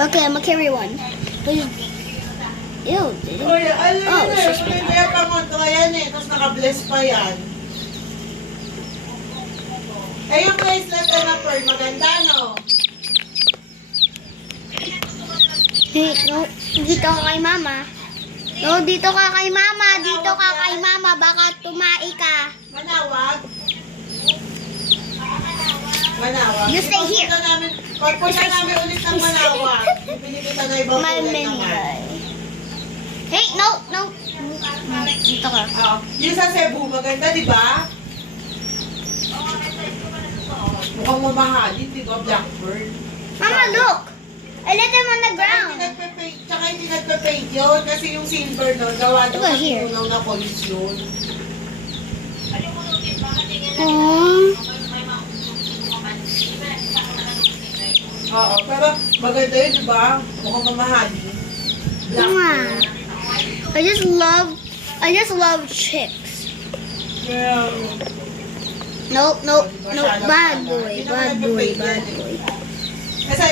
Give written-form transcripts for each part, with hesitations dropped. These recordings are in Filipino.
Okay, I'm gonna carry one. Please. Ew, dude. Uy, ano Oh, yun it's just eh. Kaya pamontra yan eh. Tapos naka-bless pa yan. Eh, yung bracelet na pearl, maganda, no? Hey, no, dito ka kay mama. No, dito ka kay mama. Dito ka kay mama. Baka tumai ka. Manawag. Manawag. You stay here. Pagpunta namin ulit ng Manawag. Bibili kita na ibang My kulay mini. naman. Hey, no, no. Dito ka. Yung sa Cebu, maganda, di ba? Mukhang mamahalin, di ba? Blackbird. Mama, look. I let them on the ground. Tsaka hindi nagpe-paint yun kasi yung silver no, gawa daw Diba sa here? tunaw na polish yun. Oh. Oo, pero maganda yun, di ba? Mukhang mamahalin. Mama. I just love chicks. Well, Nope, nope, nope. Bad boy, bad boy, bad boy. Kasi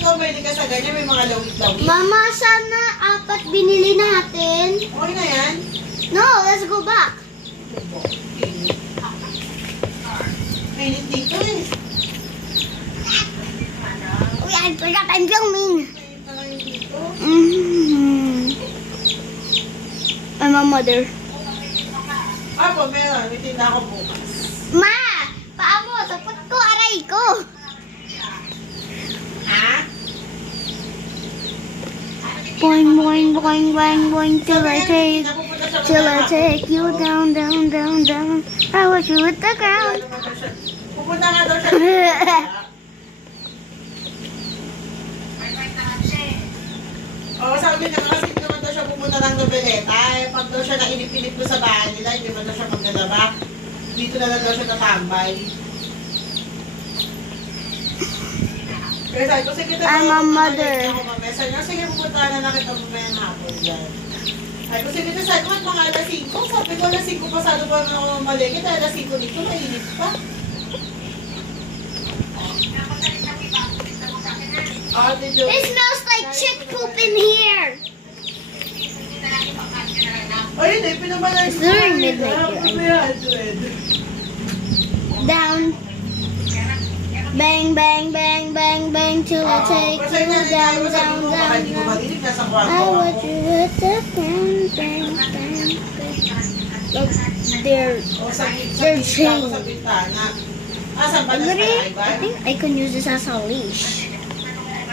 ikaw may ka sa ganyan, may mga lawit-lawit. Mama, sana apat binili natin. Okay na yan? No, let's go back. Mainit dito eh. Uy, I forgot I'm filming. Mainit na ngayon dito. I'm a mother. Apo, meron. May tinda ako bukas. Ma! Paa mo! Sapot ko! Aray ko! Ha? Boing, boing, boing, boing, boing, till I take you down, down, down, down. I want you with the ground. Pupunta nga daw siya. Oo, sabi niya kasi hindi naman daw siya pupunta ng Noveleta. Eh, pag daw siya nainip-inip ko sa bahay nila, hindi naman daw siya maglalaba. Dito na lang daw siya tatambay. Kaya sabi ko, sige I'm a mother. Ako mamesa niya, sige pupunta na nakita mo may hapon dyan. Sabi ko, sige na sabi ko, mga alas 5. Sabi ko, alas 5 pasado pa na ako maligit. Alas 5 dito, mainit pa. Ate Jo. It smells like chick poop in here. Ay, hindi, pinabalay It's very midnight here. Down. Bang, bang, bang, bang, bang, till I take you down, down, down, down. I want you with the ground, bang, bang, bang. Look, they're chained. Asa ba na Literally, sa I think I can use this as a leash.